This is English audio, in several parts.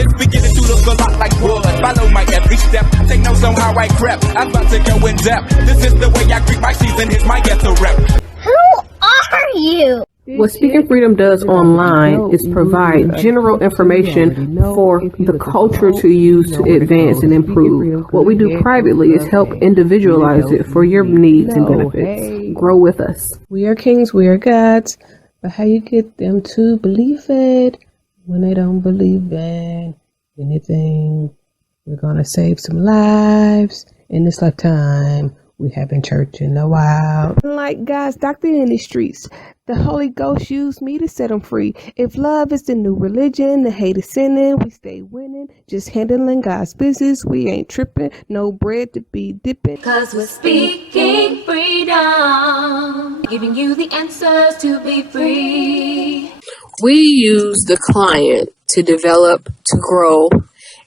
It's beginning to look a lot like wood. Follow my every step. Take notes on how I crept. I'm about to go in depth. This is the way I greet my season. Here's my ghetto rep. Who are you? What Speaking Freedom does online is provide general information for the culture to use to advance and improve. What we do privately is help individualize it for your needs and benefits. Grow with us. We are kings, we are gods, but how you get them to believe it when they don't believe in anything? We're gonna save some lives in this lifetime. We haven't church in a while. Like God's doctor in the streets, the Holy Ghost used me to set them free. If love is the new religion, the hate is sinning, we stay winning. Just handling God's business, we ain't tripping. No bread to be dipping. Cause we're speaking freedom, giving you the answers to be free. We use the client to develop, to grow,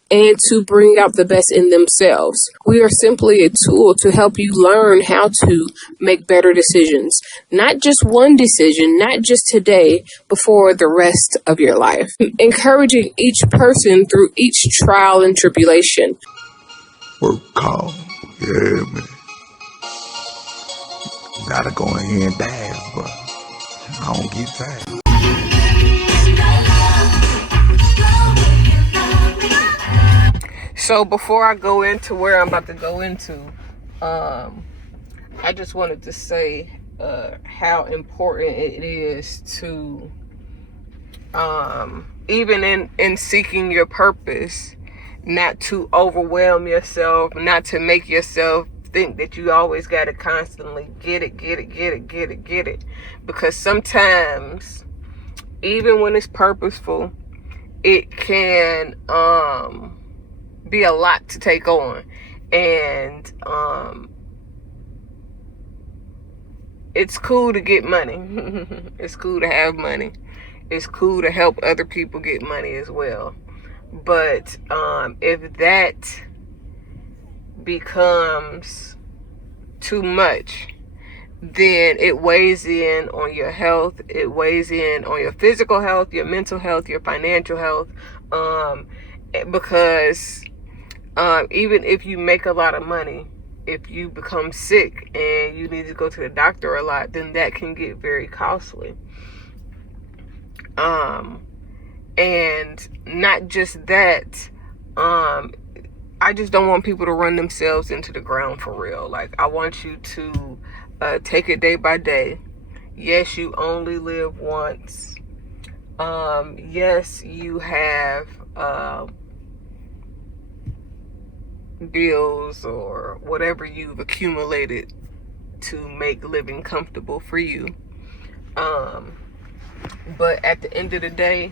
and to bring out the best in themselves. We are simply a tool to help you learn how to make better decisions. Not just one decision, not just today, but for the rest of your life. Encouraging each person through each trial and tribulation. Work call. Yeah, man. Gotta go in here and dance, but I don't get tired. So before I go into where I'm about to go into, I just wanted to say how important it is to, even in seeking your purpose, not to overwhelm yourself, not to make yourself think that you always got to constantly get it. Because sometimes, even when it's purposeful, it can be a lot to take on. And it's cool to get money. It's cool to have money. It's cool to help other people get money as well. But if that becomes too much, then it weighs in on your health. It weighs in on your physical health, your mental health, your financial health. Because even if you make a lot of money, if you become sick and you need to go to the doctor a lot, then that can get very costly. And not just that, I just don't want people to run themselves into the ground for real. Like, I want you to take it day by day. Yes, you only live once. Yes, you have bills or whatever you've accumulated to make living comfortable for you. But at the end of the day,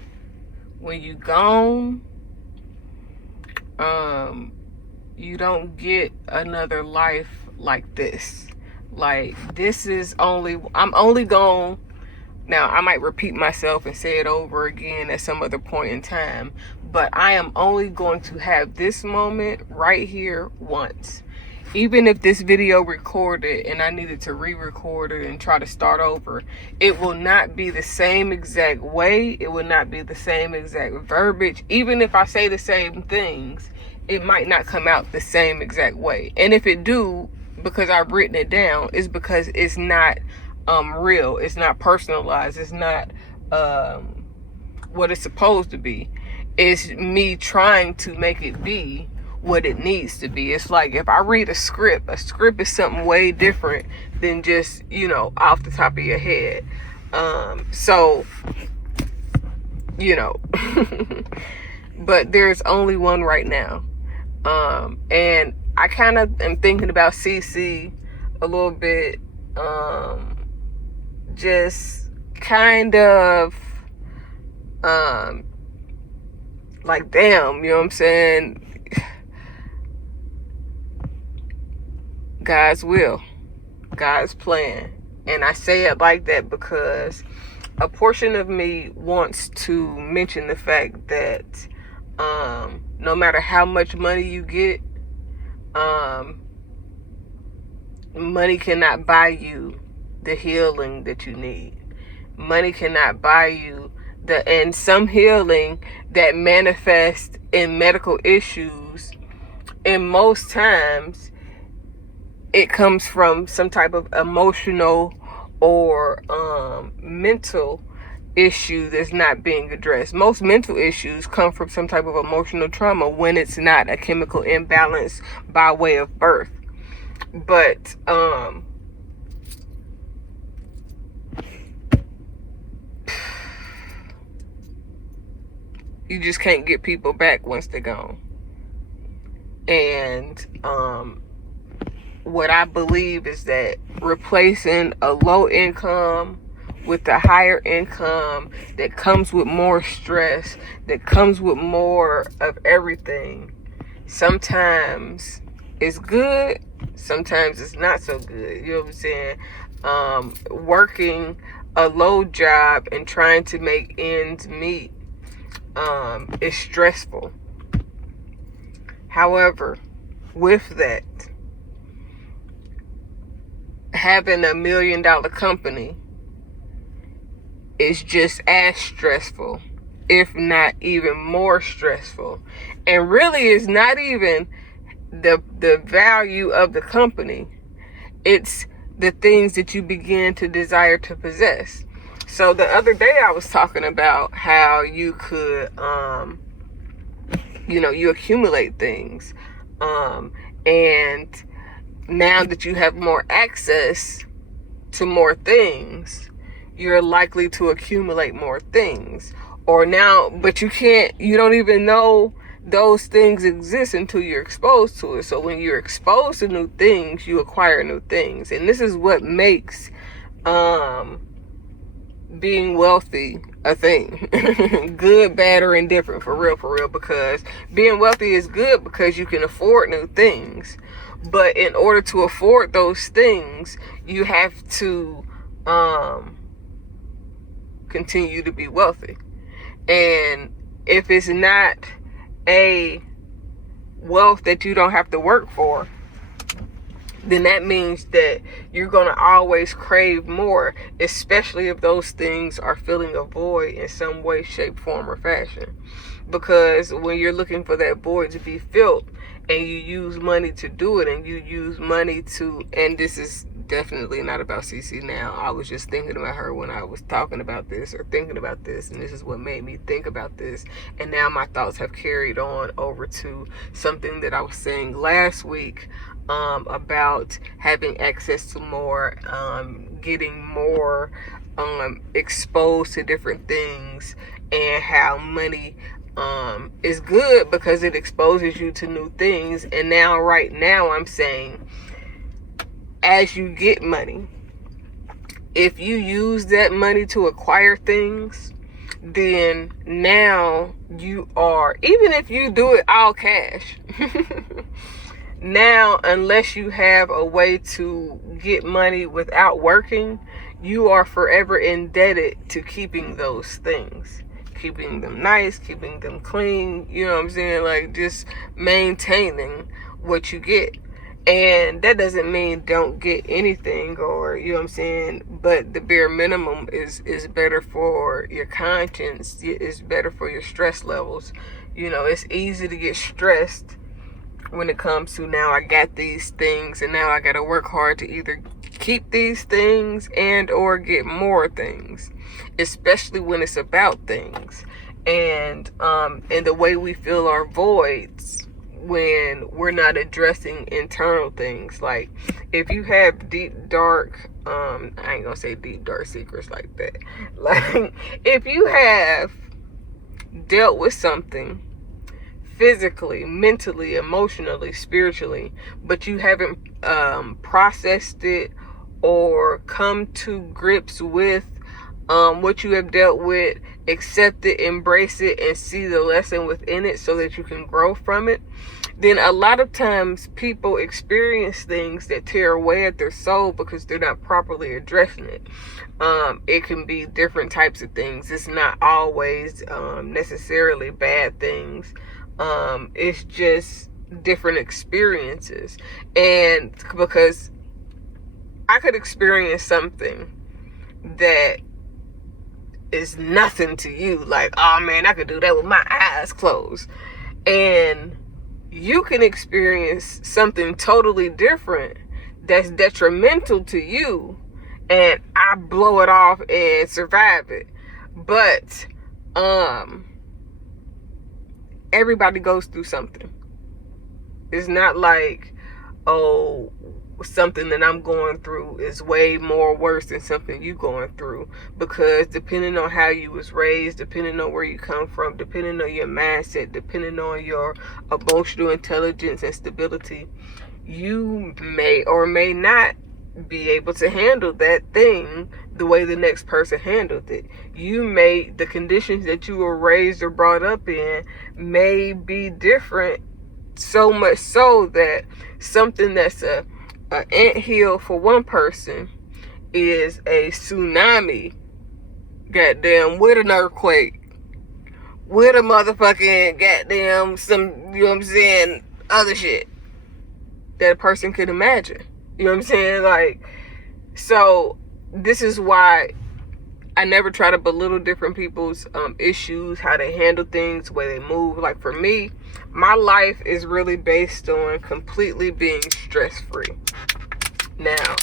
when you gone, you don't get another life like this. Like, this is I'm only gone. Now, I might repeat myself and say it over again at some other point in time, but I am only going to have this moment right here once. Even if this video recorded and I needed to re-record it and try to start over, it will not be the same exact way. It will not be the same exact verbiage. Even if I say the same things, it might not come out the same exact way. And if it do, because I've written it down, it's because it's not real. It's not personalized. It's not what it's supposed to be. It's me trying to make it be what it needs to be. It's like, if I read a script is something way different than just, off the top of your head. So, but there's only one right now. And I kind of am thinking about CC a little bit, just kind of, like, damn, you know what I'm saying? God's will, God's plan. And I say it like that because a portion of me wants to mention the fact that no matter how much money you get, money cannot buy you the healing that you need. Money cannot buy you and some healing that manifests in medical issues, and most times it comes from some type of emotional or mental issue that's not being addressed. Most mental issues come from some type of emotional trauma when it's not a chemical imbalance by way of birth. But you just can't get people back once they're gone. And what I believe is that replacing a low income with a higher income that comes with more stress, that comes with more of everything, sometimes it's good, sometimes it's not so good. You know what I'm saying? Working a low job and trying to make ends meet is stressful. However, with that, having $1 million company is just as stressful, if not even more stressful. And really, it's not even the value of the company. It's the things that you begin to desire to possess. So the other day I was talking about how you could, you accumulate things. And now that you have more access to more things, you're likely to accumulate more things. But you don't even know those things exist until you're exposed to it. So when you're exposed to new things, you acquire new things. And this is what makes being wealthy a thing. Good, bad, or indifferent, for real, because being wealthy is good because you can afford new things. But in order to afford those things, you have to continue to be wealthy. And if it's not a wealth that you don't have to work for, then that means that you're going to always crave more, especially if those things are filling a void in some way, shape, form, or fashion. Because when you're looking for that void to be filled, and you use money to do it, and you use money to, and this is definitely not about CC now. I was just thinking about her when I was talking about this, or thinking about this, and this is what made me think about this. And now my thoughts have carried on over to something that I was saying last week, about having access to more, getting more exposed to different things, and how money is good because it exposes you to new things. And right now I'm saying, as you get money, if you use that money to acquire things, then now you are, even if you do it all cash, now, unless you have a way to get money without working, you are forever indebted to keeping those things. Keeping them nice, keeping them clean, you know what I'm saying? Like, just maintaining what you get. And that doesn't mean don't get anything, or, you know what I'm saying? But the bare minimum is better for your conscience. It's better for your stress levels. You know, it's easy to get stressed when it comes to, now I got these things and now I got to work hard to either keep these things and or get more things, especially when it's about things. And the way we fill our voids when we're not addressing internal things. Like, if you have deep, dark, I ain't gonna say deep, dark secrets like that. Like, if you have dealt with something physically, mentally, emotionally, spiritually, but you haven't processed it or come to grips with what you have dealt with, accept it, embrace it, and see the lesson within it so that you can grow from it, then a lot of times people experience things that tear away at their soul because they're not properly addressing it. It can be different types of things. It's not always necessarily bad things. It's just different experiences. And because I could experience something that is nothing to you, like, oh man, I could do that with my eyes closed. And you can experience something totally different that's detrimental to you, and I blow it off and survive it. But everybody goes through something. It's not like, oh, something that I'm going through is way more worse than something you going through, because depending on how you was raised, depending on where you come from, depending on your mindset, depending on your emotional intelligence and stability, you may or may not be able to handle that thing the way the next person handled it. The conditions that you were raised or brought up in may be different, so much so that something that's an anthill for one person is a tsunami, goddamn, with an earthquake, with a motherfucking goddamn some, you know what I'm saying, other shit that a person could imagine. You know what I'm saying? Like, so this is why I never try to belittle different people's issues, how they handle things, the way they move. Like, for me, my life is really based on completely being stress-free. Now,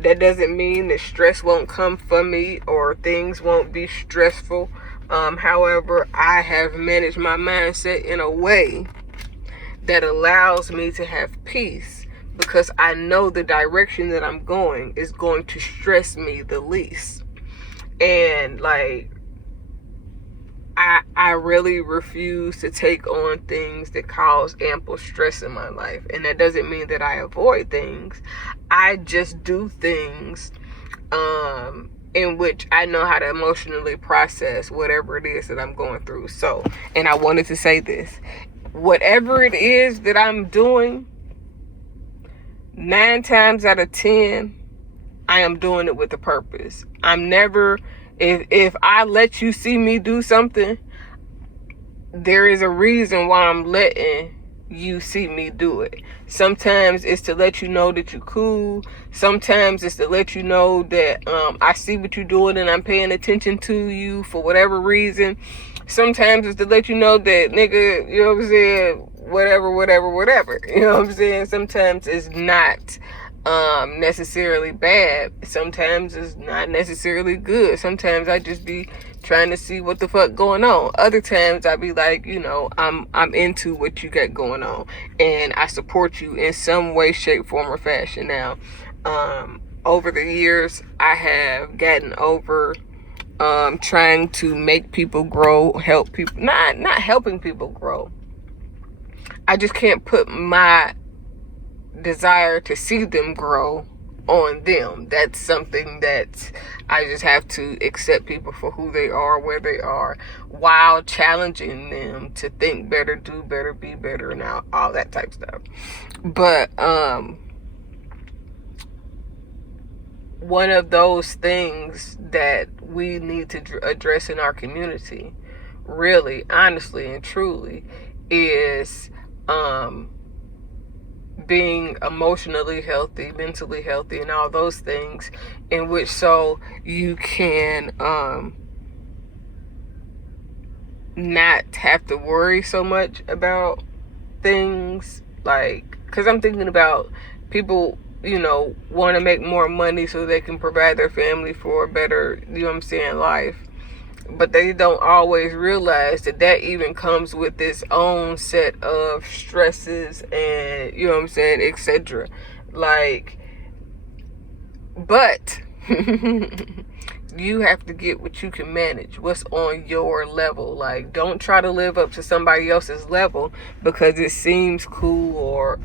that doesn't mean that stress won't come for me or things won't be stressful. However, I have managed my mindset in a way that allows me to have peace, because I know the direction that I'm going is going to stress me the least. And like, I really refuse to take on things that cause ample stress in my life. And that doesn't mean that I avoid things. I just do things in which I know how to emotionally process whatever it is that I'm going through. So, and I wanted to say this, whatever it is that I'm doing, 9 times out of 10, I am doing it with a purpose. I'm never, if I let you see me do something, there is a reason why I'm letting you see me do it. Sometimes it's to let you know that you're cool. Sometimes it's to let you know that I see what you're doing and I'm paying attention to you for whatever reason. Sometimes it's to let you know that, nigga, you know what I'm saying, whatever. You know what I'm saying? Sometimes it's not necessarily bad. Sometimes it's not necessarily good. Sometimes I just be trying to see what the fuck going on. Other times I be like, you know, I'm into what you got going on, and I support you in some way, shape, form, or fashion. Now, over the years, I have gotten over trying to make people grow, help people, not helping people grow. I just can't put my desire to see them grow on them. That's something that I just have to accept people for who they are, where they are, while challenging them to think better, do better, be better, and all that type of stuff. But one of those things that we need to address in our community, really, honestly and truly, is being emotionally healthy, mentally healthy, and all those things, in which so you can not have to worry so much about things. Like, because I'm thinking about people, you know, want to make more money so they can provide their family for a better, you know what I'm saying, life. But they don't always realize that even comes with its own set of stresses and, you know what I'm saying, etc. Like, but you have to get what you can manage, what's on your level. Like, don't try to live up to somebody else's level because it seems cool or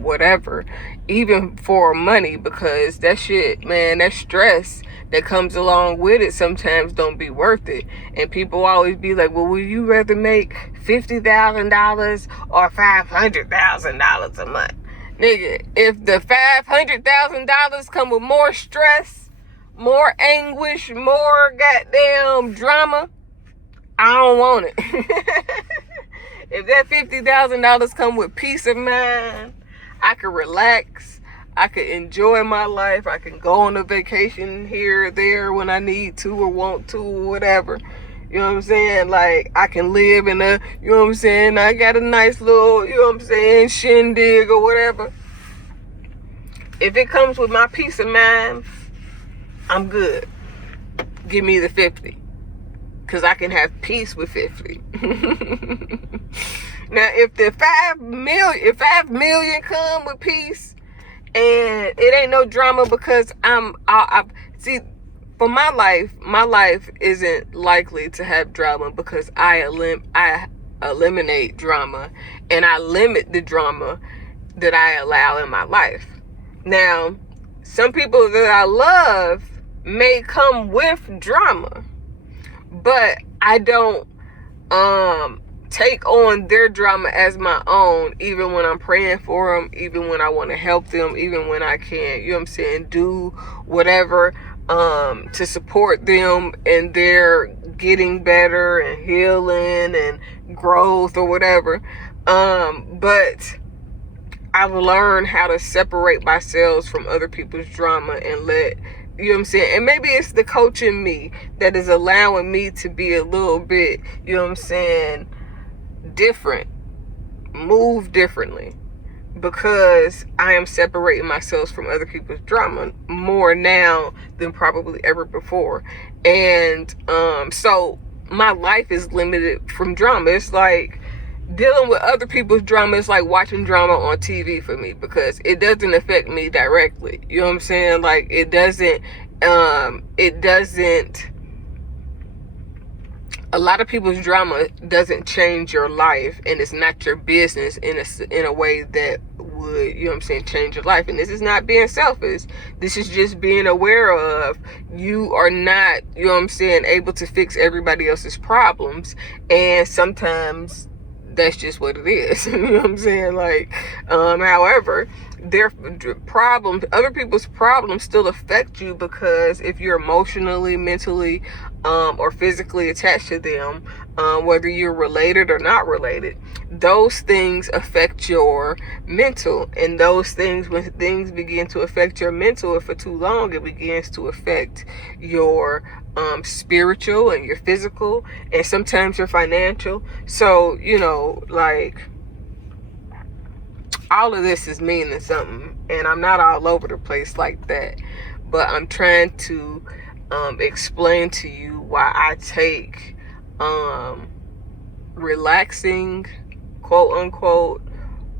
whatever, even for money, because that shit, man, that stress that comes along with it sometimes don't be worth it. And people always be like, well, would you rather make $50,000 or $500,000 a month? Nigga, if the $500,000 come with more stress, more anguish, more goddamn drama, I don't want it. If that $50,000 come with peace of mind, I can relax, I can enjoy my life, I can go on a vacation here or there when I need to or want to or whatever. You know what I'm saying? Like, I can live in a, you know what I'm saying? I got a nice little, you know what I'm saying, shindig or whatever. If it comes with my peace of mind, I'm good. Give me the 50. Because I can have peace with 50. Now, if the 5 million come with peace, and it ain't no drama, because see, for my life isn't likely to have drama, because I eliminate drama, and I limit the drama that I allow in my life. Now, some people that I love may come with drama, but I don't take on their drama as my own, even when I'm praying for them, even when I want to help them, even when I can, you know what I'm saying, do whatever to support them and their getting better and healing and growth or whatever. But I've learned how to separate myself from other people's drama and let, you know what I'm saying? And maybe it's the coach in me that is allowing me to be a little bit, you know what I'm saying, different, move differently, because I am separating myself from other people's drama more now than probably ever before. And so my life is limited from drama. It's like dealing with other people's drama is like watching drama on TV for me, because it doesn't affect me directly. You know what I'm saying? Like, it doesn't, a lot of people's drama doesn't change your life, and it's not your business in a way that would, you know what I'm saying, change your life. And this is not being selfish. This is just being aware of, you are not, you know what I'm saying, able to fix everybody else's problems. And sometimes that's just what it is. You know what I'm saying? Like, however, their problems, other people's problems still affect you, because if you're emotionally, mentally, or physically attached to them, whether you're related or not related, those things affect your mental. And those things, when things begin to affect your mental, if for too long, it begins to affect your spiritual and your physical, and sometimes your financial. So, you know, like, all of this is meaning something, and I'm not all over the place like that, but I'm trying to explain to you why I take relaxing, quote unquote,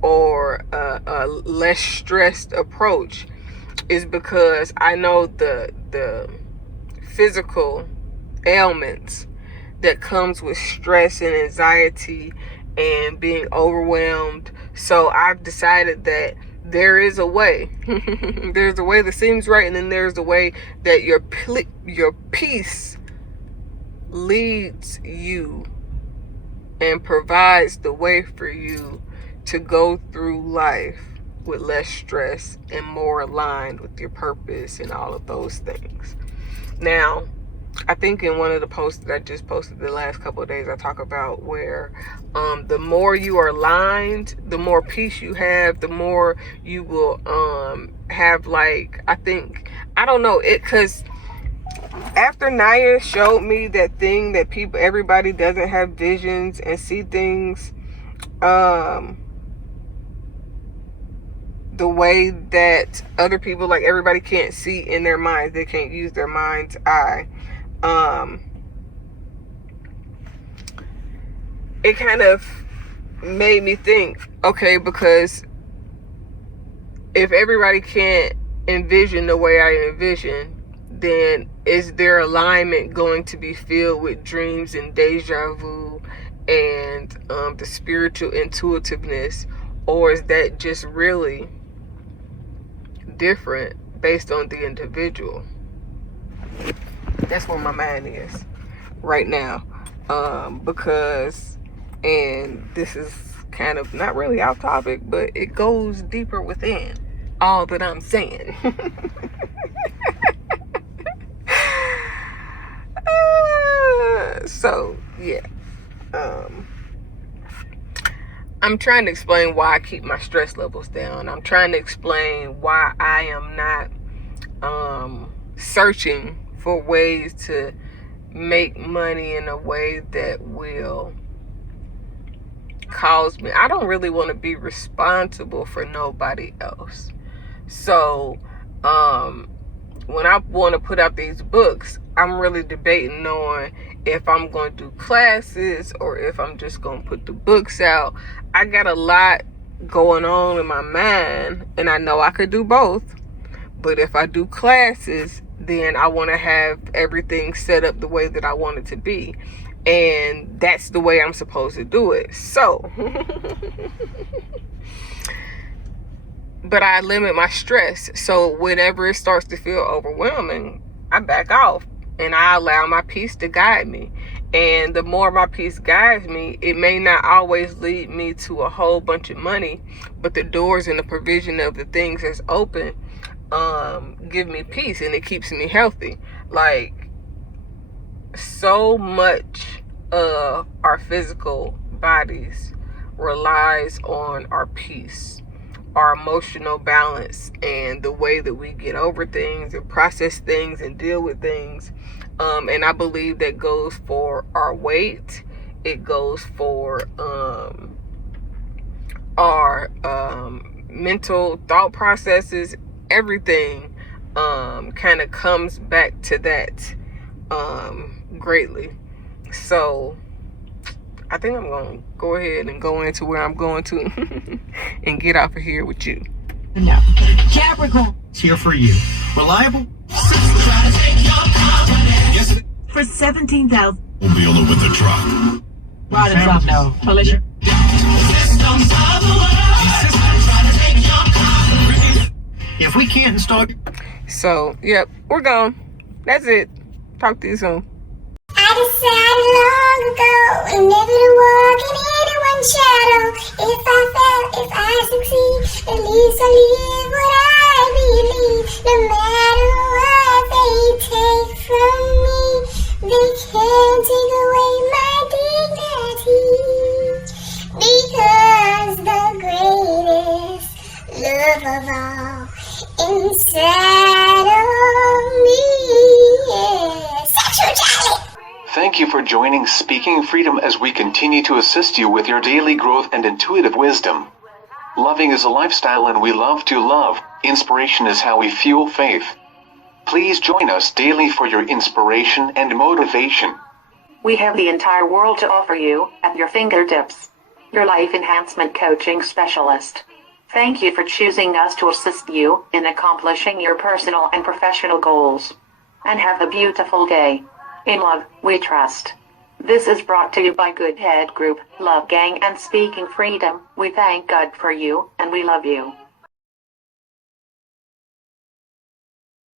or a less stressed approach, is because I know the physical ailments that comes with stress and anxiety and being overwhelmed. So I've decided that there is a way. There's a way that seems right, and then there's a way that your peace leads you and provides the way for you to go through life with less stress and more aligned with your purpose and all of those things. Now, I think in one of the posts that I just posted the last couple of days, I talk about where the more you are aligned, the more peace you have, the more you will have, like, I don't know, because after Naya showed me that thing that everybody doesn't have visions and see things the way that other people, like, everybody can't see in their minds, they can't use their mind's eye. It kind of made me think, okay, because if everybody can't envision the way I envision, then is their alignment going to be filled with dreams and deja vu and the spiritual intuitiveness, or is that just really different based on the individual? That's where my mind is right now, because, and this is kind of not really off topic, but it goes deeper within all that I'm saying. So yeah, I'm trying to explain why I keep my stress levels down. I'm trying to explain why I am not searching for ways to make money in a way that will cause me. I don't really want to be responsible for nobody else. So, when I want to put out these books, I'm really debating on if I'm going to do classes or if I'm just going to put the books out. I got a lot going on in my mind, and I know I could do both. But if I do classes, then I want to have everything set up the way that I want it to be. And that's the way I'm supposed to do it. So, but I limit my stress. So whenever it starts to feel overwhelming, I back off and I allow my peace to guide me. And the more my peace guides me, it may not always lead me to a whole bunch of money, but the doors and the provision of the things that's open give me peace, and it keeps me healthy. Like, so much of our physical bodies relies on our peace, our emotional balance, and the way that we get over things and process things and deal with things. And I believe that goes for our weight. It goes for our mental thought processes. Everything kind of comes back to that greatly. So I think I'm going to go ahead and go into where I'm going to and get off of here with you. No. Capricorn. It's here for you. Reliable. For 17,000. We'll be able with the truck. Right and top now. Collision. If we can't install. So, yep, we're gone. That's it. Talk to you soon. I decided long ago never to walk in anyone's shadow. If I fail, if I succeed, at least I live what I believe. No matter what they take from me, they can't take away my dignity. Because the greatest love of all inside of me is sexuality. Thank you for joining Speaking Freedom as we continue to assist you with your daily growth and intuitive wisdom. Loving is a lifestyle and we love to love. Inspiration is how we fuel faith. Please join us daily for your inspiration and motivation. We have the entire world to offer you at your fingertips. Your life enhancement coaching specialist. Thank you for choosing us to assist you in accomplishing your personal and professional goals. And have a beautiful day. In love, we trust. This is brought to you by Good Head Group, Love Gang, and Speaking Freedom. We thank God for you, and we love you.